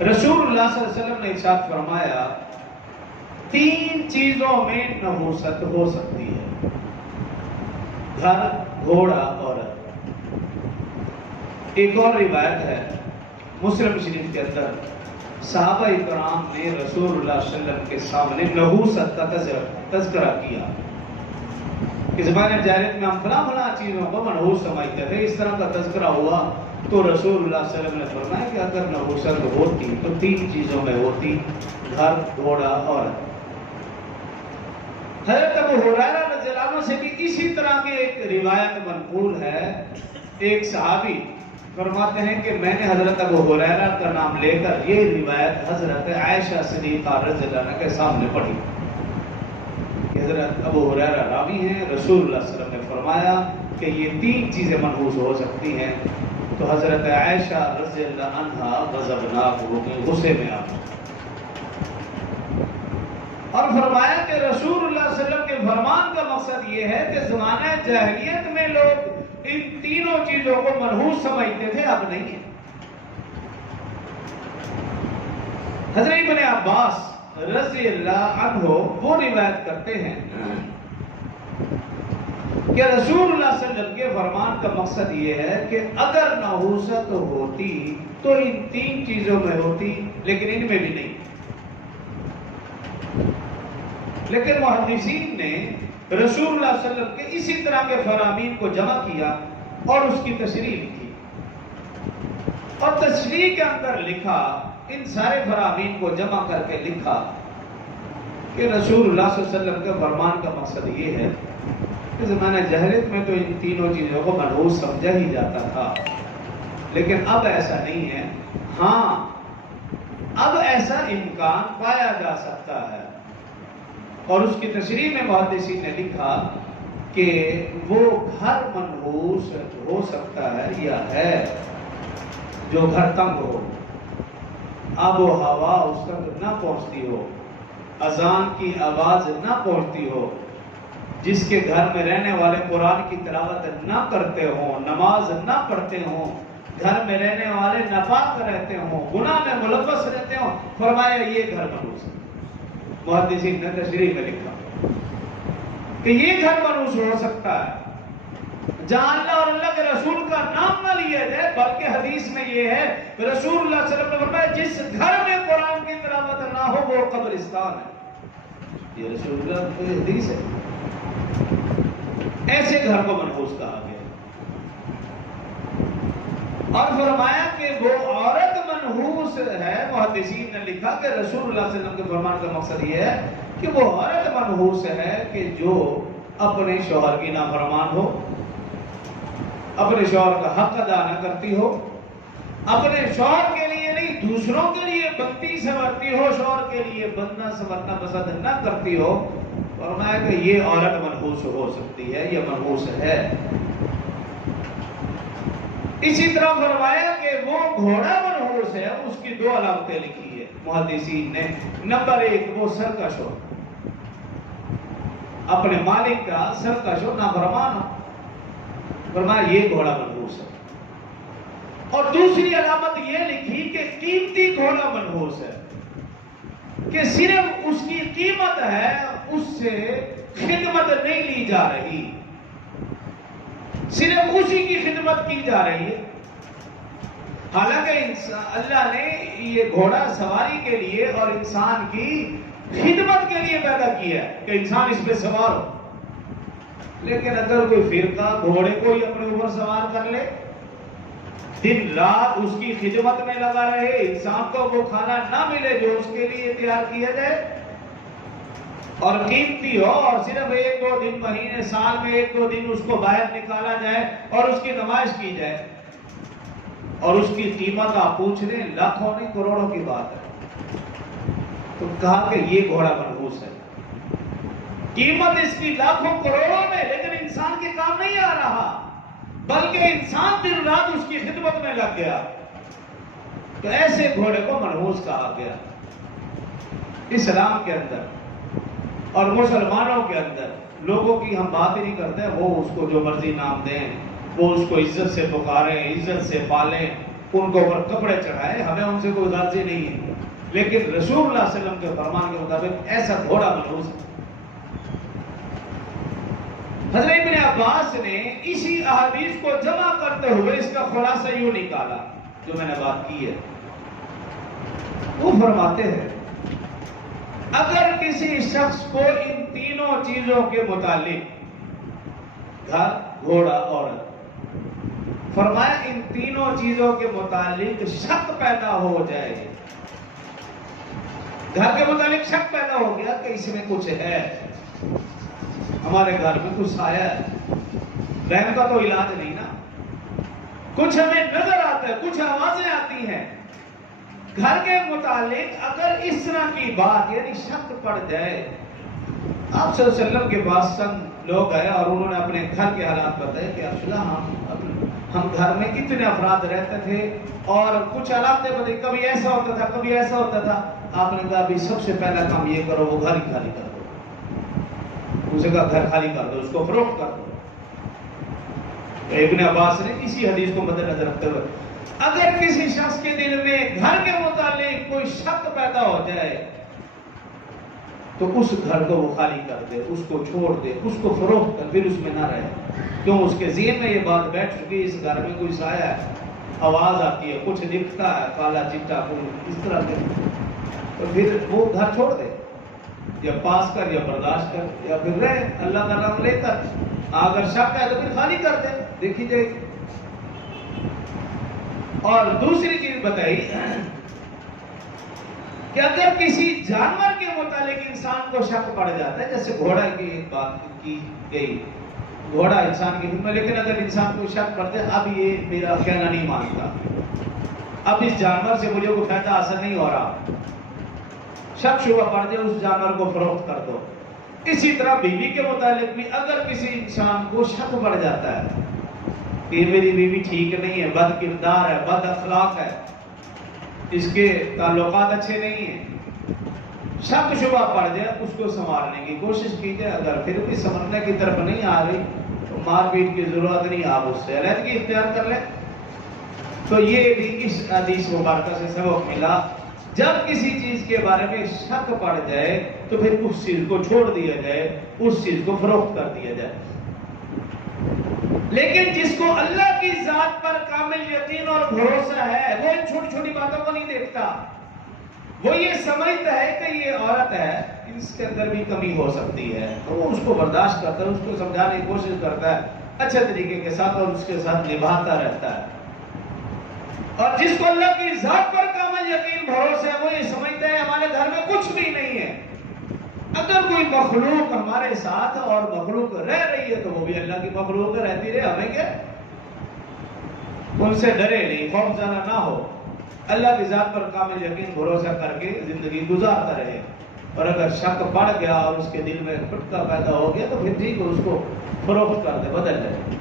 رسول اللہ صلی اللہ علیہ وسلم نے ارشاد فرمایا 3 چیزوں میں نحوست ہو سکتی ہے: گھر، گھوڑا، عورت۔ ایک اور روایت ہے مسلم شریف کے اندر، صحابہ اکرام نے رسول اللہ صلی اللہ علیہ وسلم کے سامنے نحوست کا تذکرہ کیا کہ زمانے جاہلیت میں ہم فلاں چیزوں کو منحوس سمجھتے تھے، اس طرح کا تذکرہ ہوا تو رسول اللہ صلی اللہ علیہ وسلم نے فرمایا کہ اگر نحوست ہوتی تو 3 چیزوں میں ہوتی: گھر، گھوڑا، عورت۔ حضرت ابو ہریرہ رضی اللہ عنہ سے بھی اسی طرح کی ایک روایت منقول ہے۔ ایک صحابی فرماتے ہیں کہ میں نے حضرت ابو ہریرہ کا نام لے کر یہ روایت حضرت عائشہ صدیقہ رضی اللہ عنہ کے سامنے پڑھی کہ حضرت ابو ہریرہ راوی ہیں، رسول اللہ صلی اللہ علیہ وسلم نے فرمایا کہ یہ 3 چیزیں منحوس ہو سکتی ہیں۔ تو حضرت عائشہ رضی اللہ عنہ غضبناک ہو گئی، غصے میں آ گئی اور فرمایا کہ رسول اللہ صلی اللہ علیہ وسلم کے فرمان کا مقصد یہ ہے کہ زمانہ جاہلیت میں لوگ ان 3 چیزوں کو منحوس سمجھتے تھے، اب نہیں ہے۔ حضرت ابن عباس رضی اللہ عنہ وہ روایت کرتے ہیں کہ رسول اللہ صلی اللہ علیہ وسلم کے فرمان کا مقصد یہ ہے کہ اگر نحوست ہوتی تو ان 3 چیزوں میں ہوتی، لیکن ان میں بھی نہیں۔ لیکن محدثین نے رسول اللہ صلی اللہ علیہ وسلم کے اسی طرح کے فرامین کو جمع کیا اور اس کی تشریح لکھی، اور تشریح کے اندر لکھا، ان سارے فرامین کو جمع کر کے لکھا کہ رسول اللہ صلی اللہ علیہ وسلم کے فرمان کا مقصد یہ ہے کہ زمانہ جاہلیت میں تو ان 3 چیزوں کو منحوس سمجھا ہی جاتا تھا، لیکن اب ایسا نہیں ہے۔ ہاں، اب ایسا امکان پایا جا سکتا ہے، اور اس کی تشریح میں محدثین نے لکھا کہ وہ گھر منحوس ہو سکتا ہے یا ہے جو گھر تنگ ہو، آب و ہوا اس تک نہ پہنچتی ہو، اذان کی آواز نہ پہنچتی ہو، جس کے گھر میں رہنے والے قرآن کی تلاوت نہ کرتے ہوں، نماز نہ پڑھتے ہوں، گھر میں رہنے والے ناپاک رہتے ہوں، گناہ میں ملوث رہتے ہوں، فرمایا یہ گھر منحوس ہے۔ محدثین نے تشریح میں لکھا کہ یہ گھر منحوس ہو سکتا ہے جہاں اللہ اور اللہ کے رسول کا نام نہ لیا جائے، بلکہ حدیث میں یہ ہے رسول اللہ صلی اللہ علیہ وسلم نے فرمایا جس گھر میں قرآن کی تلاوت نہ ہو وہ قبرستان ہے۔ یہ رسول اللہ کی حدیث ہے۔ ایسے گھر کو منحوس کہا گیا، اور فرمایا کہ وہ عورت منحوس ہے۔ محدثین نے لکھا کہ رسول اللہ صلی اللہ علیہ وسلم کے فرمان کا مقصد یہ ہے کہ وہ عورت منحوس ہے کہ جو اپنے شوہر کی نافرمان ہو، اپنے شوہر کا حق ادا نہ کرتی ہو، اپنے شوہر کے لیے نہیں دوسروں کے لیے بنتی سنورتی ہو، شوہر کے لیے بننا سنورنا پسند نہ کرتی ہو۔ فرمایا کہ یہ عورت منحوس ہو سکتی ہے، یہ منحوس ہے۔ اسی طرح فرمایا کہ وہ گھوڑا منحوس ہے، اس کی 2 علامتیں لکھی ہے محدثین نے۔ نمبر 1 وہ سرکش ہو، اپنے مالک کا سرکش ہو، نافرمان ہو، فرمایا یہ گھوڑا منحوس ہے۔ اور دوسری علامت یہ لکھی کہ قیمتی گھوڑا منحوس ہے، کہ صرف اس کی قیمت ہے، اس سے خدمت نہیں لی جا رہی، صرف اسی کی خدمت کی جا رہی ہے۔ حالانکہ اللہ نے یہ گھوڑا سواری کے لیے اور انسان کی خدمت کے لیے پیدا کیا ہے کہ انسان اس پہ سوار ہو، لیکن اگر کوئی فرقہ گھوڑے کو ہی اپنے اوپر سوار کر لے، دن رات اس کی خدمت میں لگا رہے، انسان کو وہ کھانا نہ ملے جو اس کے لیے تیار کیا جائے، اور قیمتی ہو، اور صرف 1-2 دن مہینے سال میں 1-2 دن اس کو باہر نکالا جائے اور اس کی نمائش کی جائے، اور اس کی قیمت آپ پوچھ رہے ہیں لاکھوں نہیں کروڑوں کی بات ہے، تو کہا کہ یہ گھوڑا منحوس ہے، قیمت اس کی لاکھوں کروڑوں میں، لیکن انسان کے کام نہیں آ رہا، بلکہ انسان دن رات اس کی خدمت میں لگ گیا، تو ایسے گھوڑے کو منحوس کہا گیا۔ اسلام کے اندر اور مسلمانوں کے اندر لوگوں کی ہم بات ہی نہیں کرتے، وہ اس کو جو مرضی نام دیں، وہ اس کو عزت سے پکاریں، عزت سے پالیں، ان کو اوپر کپڑے چڑھائے، ہمیں ان سے کوئی غرضی نہیں ہے، لیکن رسول اللہ صلی اللہ علیہ وسلم کے فرمان کے مطابق ایسا گھوڑا ملعوز ہے۔ حضرت ابن عباس نے اسی احادیث کو جمع کرتے ہوئے اس کا خلاصہ یوں نکالا جو میں نے بات کی ہے۔ وہ فرماتے ہیں اگر کسی شخص کو ان تینوں چیزوں کے متعلق، گھر، گھوڑا، عورت، فرمایا ان تینوں چیزوں کے متعلق شک پیدا ہو جائے، گھر کے متعلق شک پیدا ہو گیا کہ اس میں کچھ ہے، ہمارے گھر میں کچھ آیا ہے، رحم کا تو علاج نہیں نا، کچھ ہمیں نظر آتا ہے، کچھ آوازیں آتی ہیں، گھر کے متعلق اگر اس طرح کی بات یعنی شک پڑ جائے، آپ صلی اللہ علیہ وسلم کے پاس چند لوگ آئے اور انہوں نے اپنے گھر کے حالات بتائے کہ افضل ہم گھر میں کتنے افراد رہتے تھے اور کچھ حالات بتائے، کبھی ایسا ہوتا تھا، کبھی ایسا ہوتا تھا۔ آپ نے کہا بھی سب سے پہلا کام یہ کرو، وہ گھر ہی خالی کر دو، اسے کہا گھر خالی کر دو، اس کو فروخت کر دو۔ ابن عباس نے اسی حدیث کو مد نظر رکھتے ہوئے اگر کسی شخص کے دل میں گھر کے متعلق کوئی شک پیدا ہو جائے تو اس گھر کو وہ خالی کر دے، اس کو چھوڑ دے، اس کو فروخت کر، پھر اس میں نہ رہے، کیوں اس کے ذہن میں یہ بات بیٹھ چکی اس گھر میں کوئی سایہ ہے، آواز آتی ہے، کچھ دکھتا ہے، کالا چٹا کوئی اس طرح کے، تو پھر وہ گھر چھوڑ دے، یا پاس کر یا برداشت کر یا پھر رہے اللہ کا نام لے کر، اگر شک ہے تو پھر خالی کر دے، دیکھی جائے گی۔ اور دوسری چیز بتائی کہ اگر کسی جانور کے متعلق انسان کو شک پڑ جاتا ہے، جیسے گھوڑا کی ایک بات کی گئی، گھوڑا انسان کی خدمت، لیکن اگر انسان کو شک پڑتا ہے اب یہ میرا کہنا نہیں مانتا، اب اس جانور سے مجھے کوئی فائدہ حاصل نہیں ہو رہا، شک شبہ پڑ جائے، اس جانور کو فروخت کر دو۔ اسی طرح بیوی کے متعلق بھی اگر کسی انسان کو شک پڑ جاتا ہے کہ یہ میری بیوی ٹھیک نہیں ہے، بد کردار ہے، بد اخلاق ہے، اس کے تعلقات اچھے نہیں ہیں، شک شبہ پڑ جائے، اس کو سنوارنے کی کوشش کی جائے، اگر پھر بھی سمجھنے کی طرف نہیں آ رہی تو مار پیٹ کی ضرورت نہیں، آپ اس سے علیحدگی اختیار کر لیں۔ تو یہ بھی اس حدیث مبارکہ سے سبق ملا، جب کسی چیز کے بارے میں شک پڑ جائے تو پھر اس چیز کو چھوڑ دیا جائے، اس چیز کو فروخت کر دیا جائے۔ لیکن جس کو اللہ کی ذات پر کامل یقین اور بھروسہ ہے، وہ ان چھوٹی چھوٹی باتوں کو نہیں دیکھتا، وہ یہ سمجھتا ہے کہ یہ عورت ہے، اس کے اندر بھی کمی ہو سکتی ہے، تو وہ اس کو برداشت کرتا ہے، اس کو سمجھانے کی کوشش کرتا ہے اچھے طریقے کے ساتھ، اور اس کے ساتھ نبھاتا رہتا ہے۔ اور جس کو اللہ کی ذات پر کامل یقین بھروسہ ہے، وہ یہ سمجھتا ہے ہمارے گھر میں کچھ بھی نہیں ہے، اگر کوئی مخلوق ہمارے ساتھ اور مخلوق رہ رہی ہے تو وہ بھی اللہ کی مخلوق رہتی رہے، ہمیں کیا، ان سے ڈرے نہیں، خوف زدہ نہ ہو، اللہ کی ذات پر کامل یقین بھروسہ کر کے زندگی گزارتا رہے۔ اور اگر شک پڑ گیا اور اس کے دل میں کھٹکا پیدا ہو گیا تو پھر ٹھیک ہے، اس کو فروخت کر دے، بدل دے۔